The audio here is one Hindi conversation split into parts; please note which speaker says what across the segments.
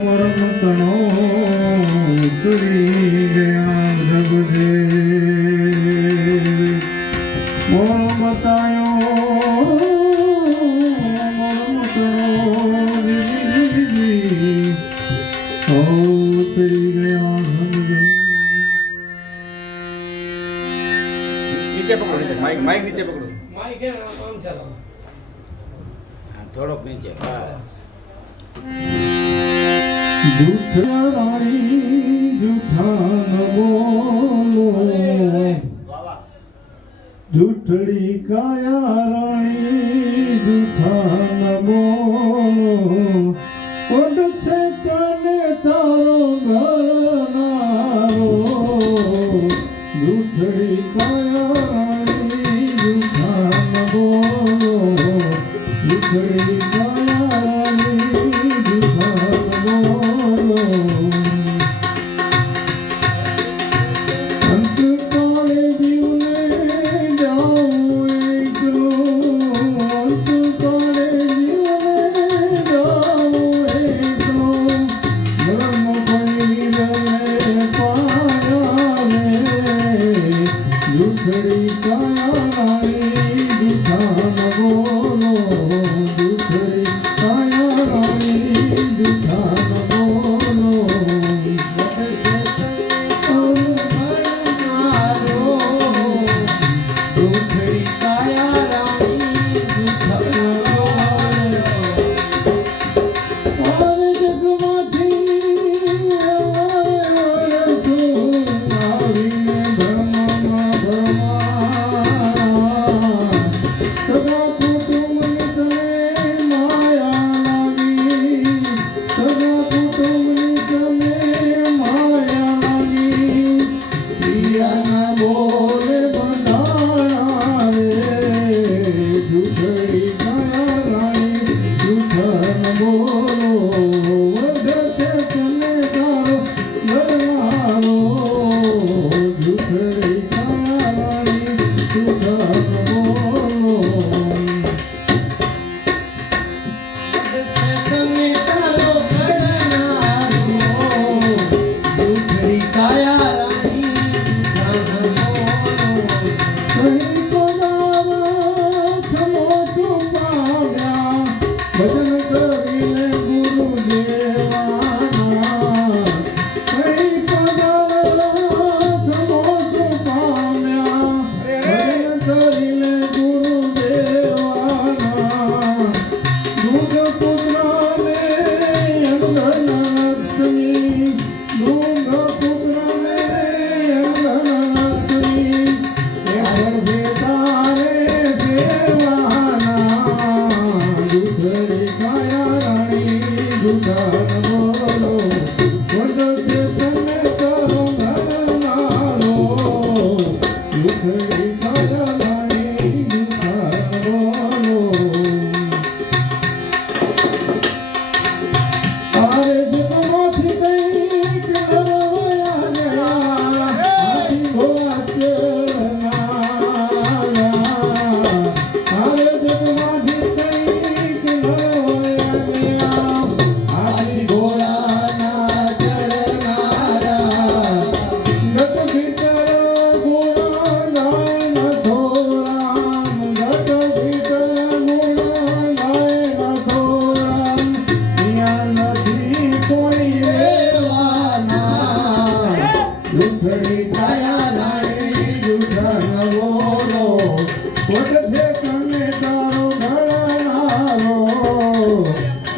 Speaker 1: Por un montón Kali Kayali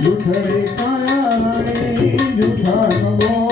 Speaker 1: જૂઠ રે કાળા રે જૂઠા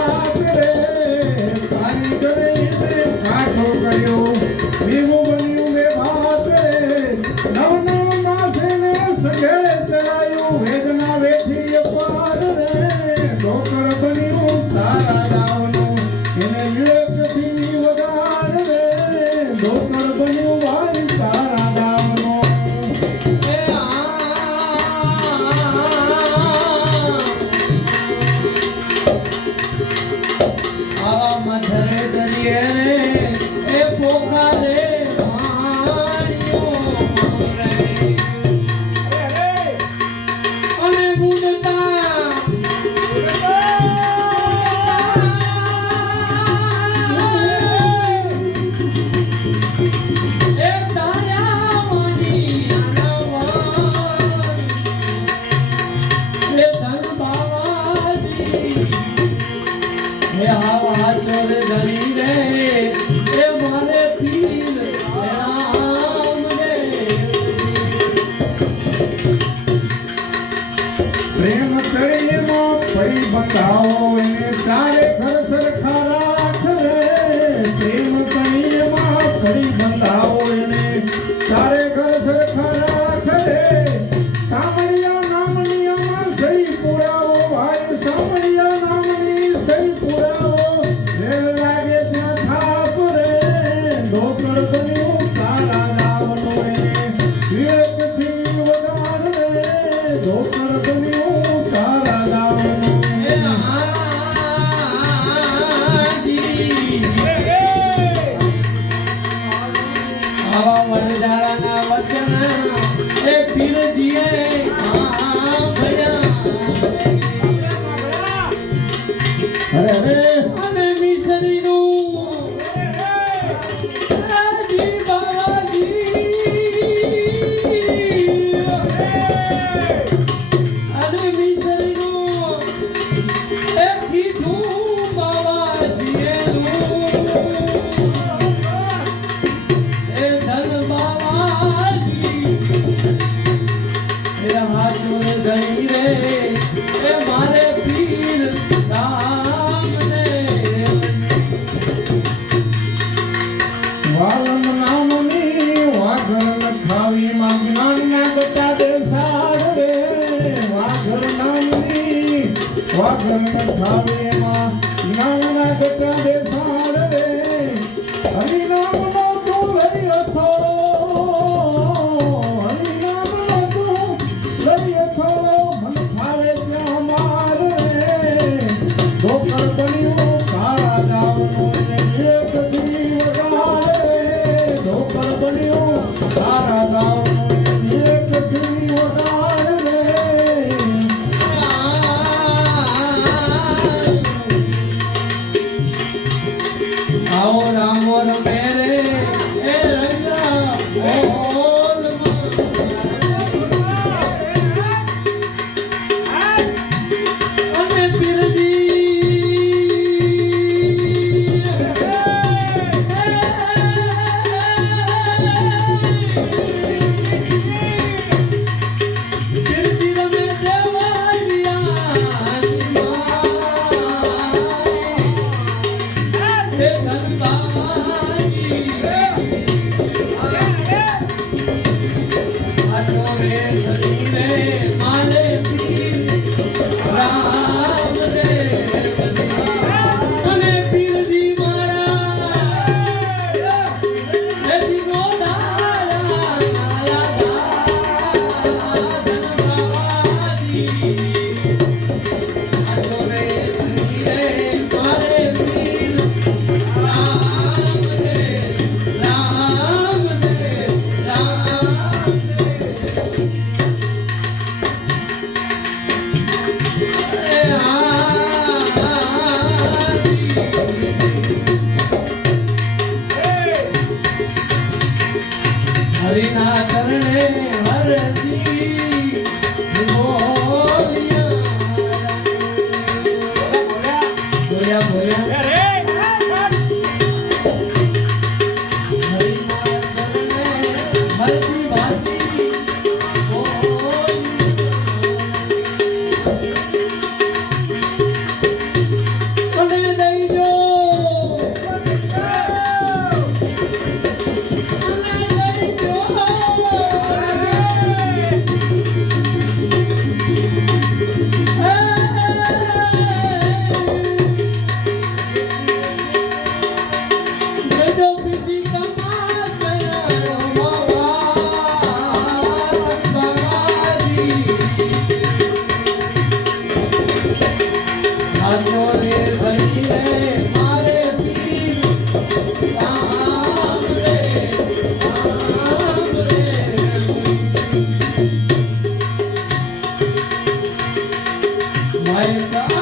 Speaker 1: Bye.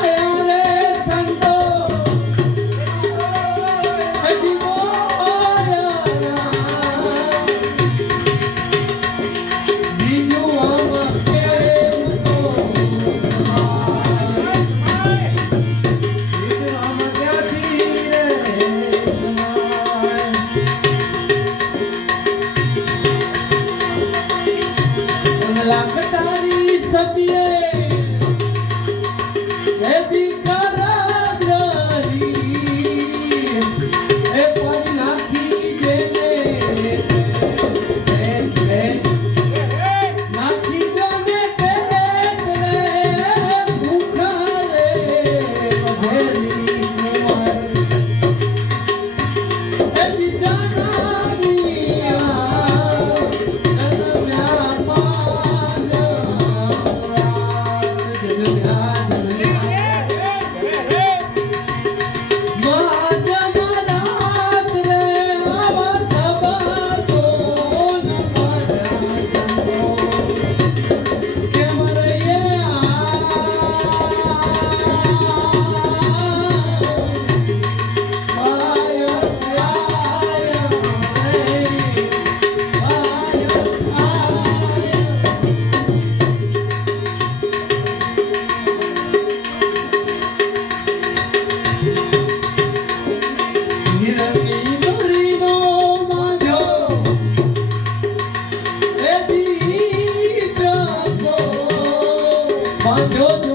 Speaker 1: Deus.